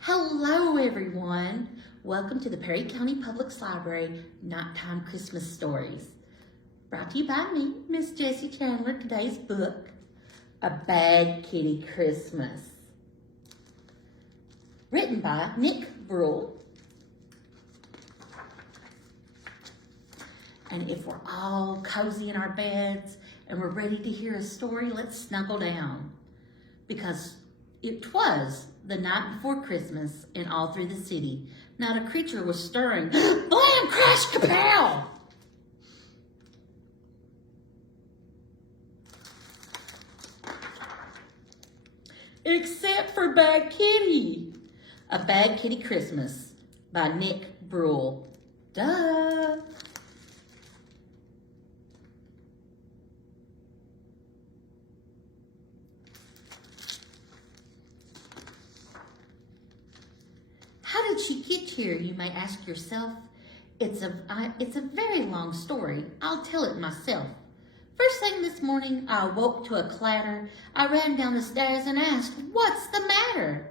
Hello everyone. Welcome to the Perry County Public Library Nighttime Christmas Stories. Brought to you by me, Miss Jessie Chandler. Today's book, A Bad Kitty Christmas. Written by Nick Bruhl. And if we're all cozy in our beds and we're ready to hear a story, let's snuggle down. Because it was the night before Christmas, and all through the city, not a creature was stirring. Blam! Crash! Kapow! Except for Bad Kitty. A Bad Kitty Christmas by Nick Bruhl. Duh! How did she get here, you may ask yourself? It's a very long story. I'll tell it myself. First thing this morning, I awoke to a clatter. I ran down the stairs and asked, "What's the matter?"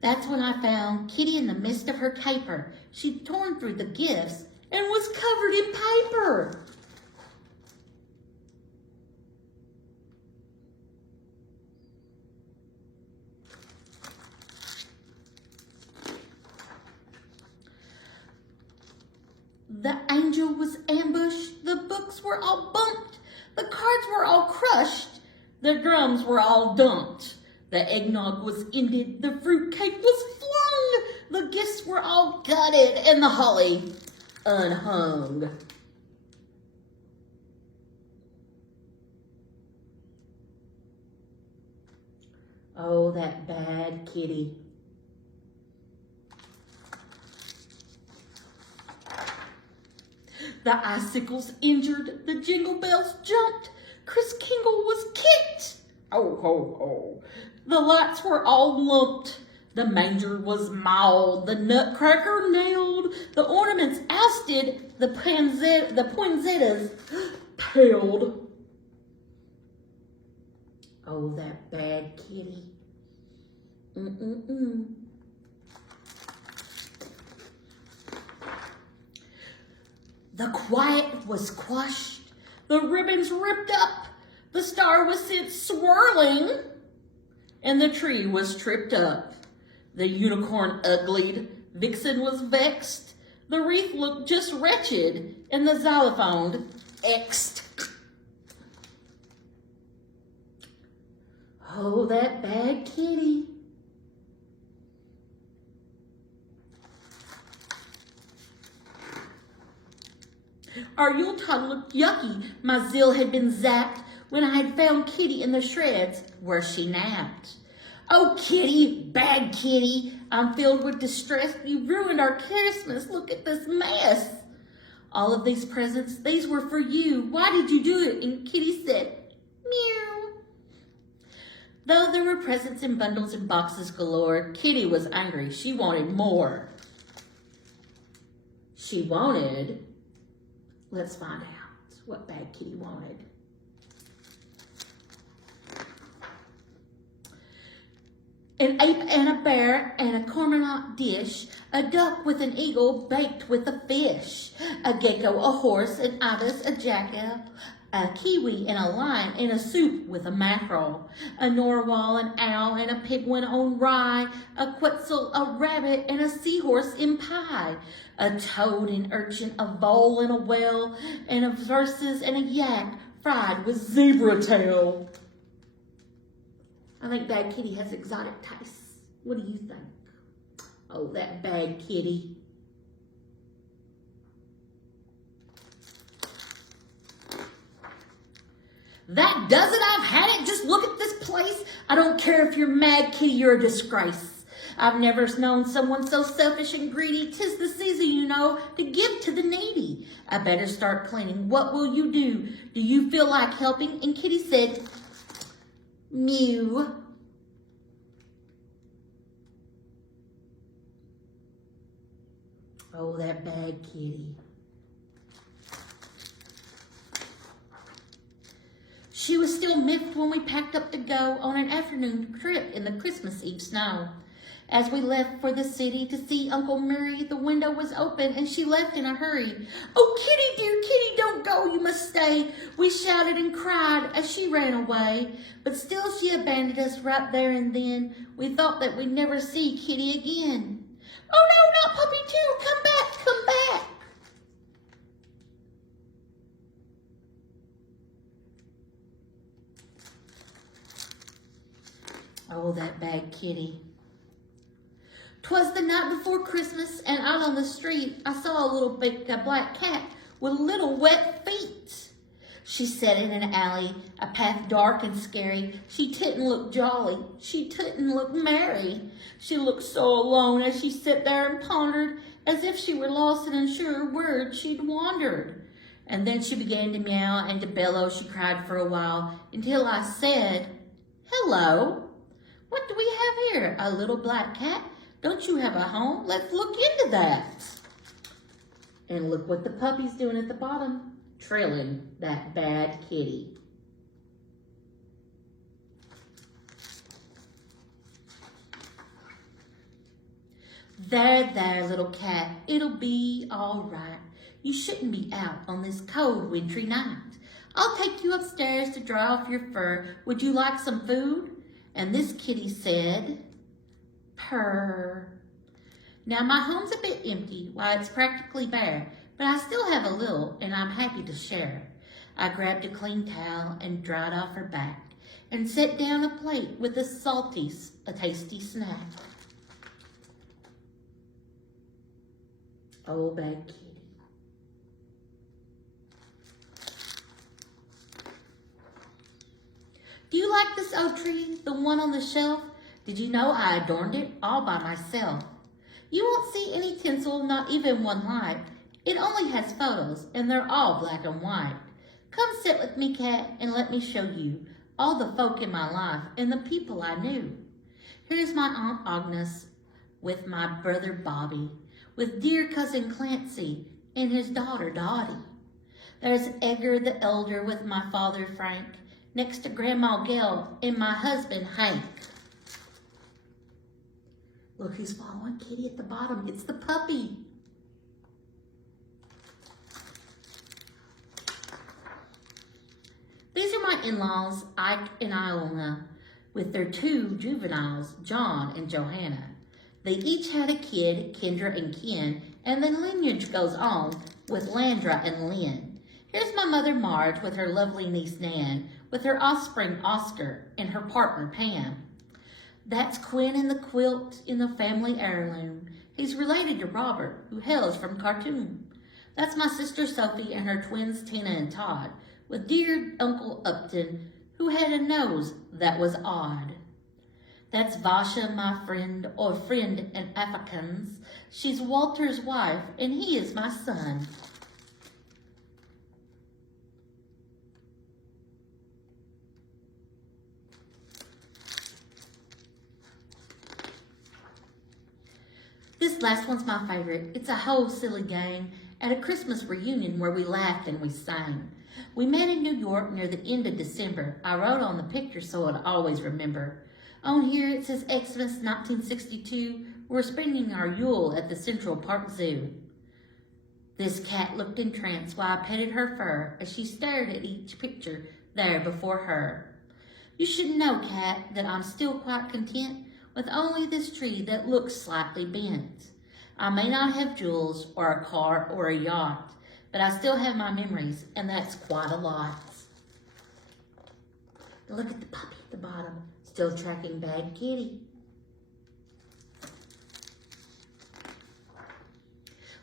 That's when I found Kitty in the midst of her caper. She'd torn through the gifts and was covered in paper. The angel was ambushed, the books were all bumped, the cards were all crushed, the drums were all dumped, the eggnog was ended, the fruitcake was flung, the gifts were all gutted, and the holly unhung. Oh, that bad kitty. The icicles injured, the jingle bells jumped, Kris Kringle was kicked. Oh, ho, ho. The lights were all lumped, the manger was mauled, the nutcracker nailed, the ornaments ousted, the poinsettias paled. Oh, that bad kitty. The quiet was quashed, the ribbons ripped up, the star was sent swirling, and the tree was tripped up. The unicorn uglied, Vixen was vexed, the wreath looked just wretched, and the xylophone X'd. Oh, that bad kitty. Our Yuletide looked yucky. My zeal had been zapped when I had found Kitty in the shreds where she napped. Oh, Kitty, bad Kitty, I'm filled with distress. You ruined our Christmas. Look at this mess. All of these presents, these were for you. Why did you do it? And Kitty said, meow. Though there were presents in bundles and boxes galore, Kitty was angry. She wanted more. She wanted... Let's find out what Bad Kitty wanted. An ape and a bear and a cormorant dish, a duck with an eagle baked with a fish, a gecko, a horse, an ibis, a jackal, a kiwi and a lion, and a soup with a mackerel, a narwhal, an owl, and a penguin on rye, a quetzal, a rabbit, and a seahorse in pie, a toad, an urchin, a vole, and a whale, and a verses and a yak fried with zebra tail. I think Bad Kitty has exotic tastes. What do you think? Oh, that Bad Kitty. That does it. I've had it. Just look at this place. I don't care if you're mad, Kitty, you're a disgrace. I've never known someone so selfish and greedy. 'Tis the season, you know, to give to the needy. I better start cleaning. What will you do? Do you feel like helping? And Kitty said, mew. Oh, that bad kitty. She was still miffed when we packed up to go on an afternoon trip in the Christmas Eve snow. As we left for the city to see Uncle Murray, the window was open and she left in a hurry. "Oh, Kitty, dear Kitty, don't go, you must stay," we shouted and cried as she ran away. But still she abandoned us right there and then. We thought that we'd never see Kitty again. "Oh no, not Puppy too, come back, come back." Oh, that bad kitty. 'Twas the night before Christmas, and out on the street I saw a little big black cat with little wet feet. She sat in an alley, a path dark and scary. She didn't look jolly, she didn't look merry. She looked so alone as she sat there and pondered, as if she were lost and unsure where she'd wandered. And then she began to meow and to bellow. She cried for a while, until I said, "Hello, what do we have here? A little black cat? Don't you have a home? Let's look into that." And look what the puppy's doing at the bottom, trailing that bad kitty. There, little cat, it'll be all right. You shouldn't be out on this cold, wintry night. I'll take you upstairs to dry off your fur. Would you like some food? And this kitty said, purr. Now my home's a bit empty, why it's practically bare, but I still have a little and I'm happy to share. I grabbed a clean towel and dried off her back and set down a plate with a tasty snack. Oh, bad kitty. Do you like this oak tree, the one on the shelf? Did you know I adorned it all by myself? You won't see any tinsel, not even one light. It only has photos, and they're all black and white. Come sit with me, cat, and let me show you all the folk in my life and the people I knew. Here's my Aunt Agnes with my brother Bobby, with dear cousin Clancy and his daughter Dottie. There's Edgar the elder with my father Frank, next to Grandma Gail and my husband Hank. Look who's following Kitty at the bottom. It's the puppy. These are my in-laws, Ike and Iona, with their two juveniles, John and Johanna. They each had a kid, Kendra and Ken, and the lineage goes on with Landra and Lynn. Here's my mother Marge with her lovely niece Nan, with her offspring Oscar and her partner Pam. That's Quinn in the quilt in the family heirloom. He's related to Robert, who hails from Khartoum. That's my sister Sophie and her twins Tina and Todd, with dear Uncle Upton, who had a nose that was odd. That's Vasha, my friend, or friend in Afrikaans. She's Walter's wife, and he is my son. This last one's my favorite. It's a whole silly game at a Christmas reunion where we laughed and we sang. We met in New York near the end of December. I wrote on the picture so I'd always remember. On here it says Xmas 1962. We're spending our Yule at the Central Park Zoo. This cat looked entranced while I petted her fur as she stared at each picture there before her. You should know, cat, that I'm still quite content with only this tree that looks slightly bent. I may not have jewels or a car or a yacht, but I still have my memories, and that's quite a lot. Look at the puppy at the bottom, still tracking bad kitty.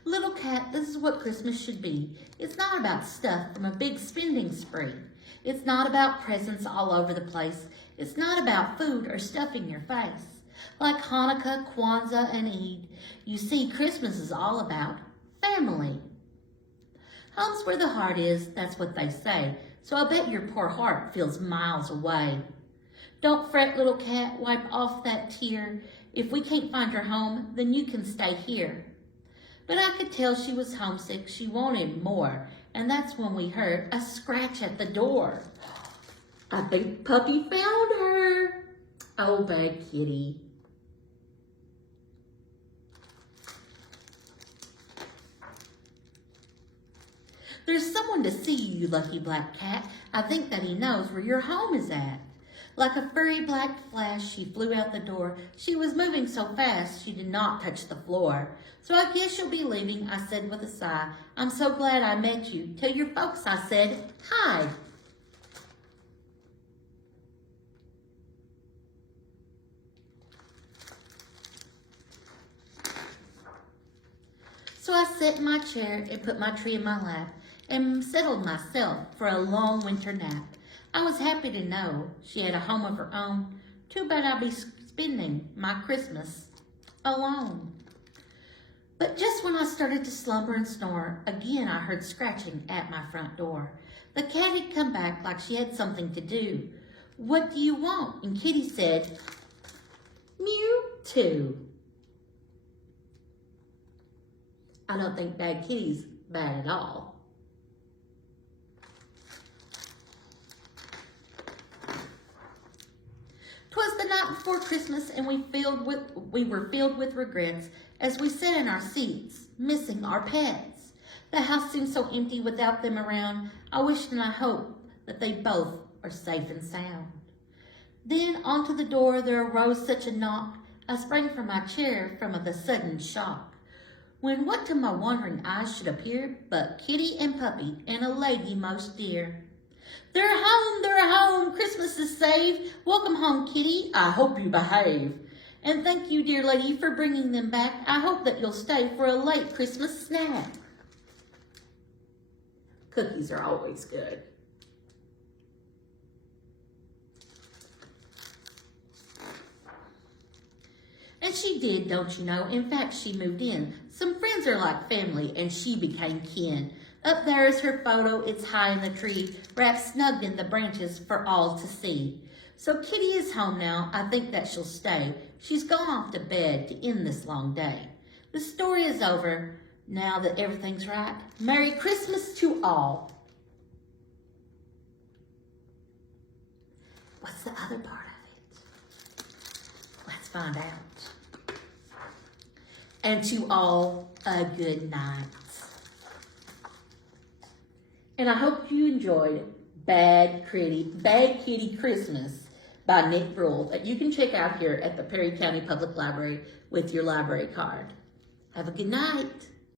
Little cat, this is what Christmas should be. It's not about stuff from a big spending spree. It's not about presents all over the place. It's not about food or stuffing your face. Like Hanukkah, Kwanzaa, and Eid, you see, Christmas is all about family. Home's where the heart is, that's what they say, so I bet your poor heart feels miles away. Don't fret, little cat, wipe off that tear. If we can't find her home, then you can stay here. But I could tell she was homesick, she wanted more, and that's when we heard a scratch at the door. I think Puppy found her. Oh, bad kitty. There's someone to see you, you lucky black cat. I think that he knows where your home is at. Like a furry black flash, she flew out the door. She was moving so fast, she did not touch the floor. So I guess you'll be leaving, I said with a sigh. I'm so glad I met you. Tell your folks I said hi. So I sat in my chair and put my tree in my lap and settled myself for a long winter nap. I was happy to know she had a home of her own. Too bad I'll be spending my Christmas alone. But just when I started to slumber and snore, again I heard scratching at my front door. The cat had come back like she had something to do. What do you want? And Kitty said, mew too. I don't think Bad Kitty's bad at all. 'Twas the night before Christmas, and we were filled with regrets as we sat in our seats, missing our pets. The house seemed so empty without them around. I wished and I hoped that they both are safe and sound. Then onto the door there arose such a knock, I sprang from my chair from the sudden shock. When what to my wondering eyes should appear but Kitty and Puppy and a lady most dear. They're home, Christmas is saved. Welcome home, Kitty, I hope you behave. And thank you, dear lady, for bringing them back. I hope that you'll stay for a late Christmas snack. Cookies are always good. And she did, don't you know? In fact, she moved in. Some friends are like family, and she became kin. Up there is her photo, it's high in the tree, wrapped snug in the branches for all to see. So Kitty is home now, I think that she'll stay. She's gone off to bed to end this long day. The story is over, now that everything's right. Merry Christmas to all. What's the other part of it? Let's find out. And to all, a good night. And I hope you enjoyed Bad Kitty Christmas by Nick Bruhl that you can check out here at the Perry County Public Library with your library card. Have a good night.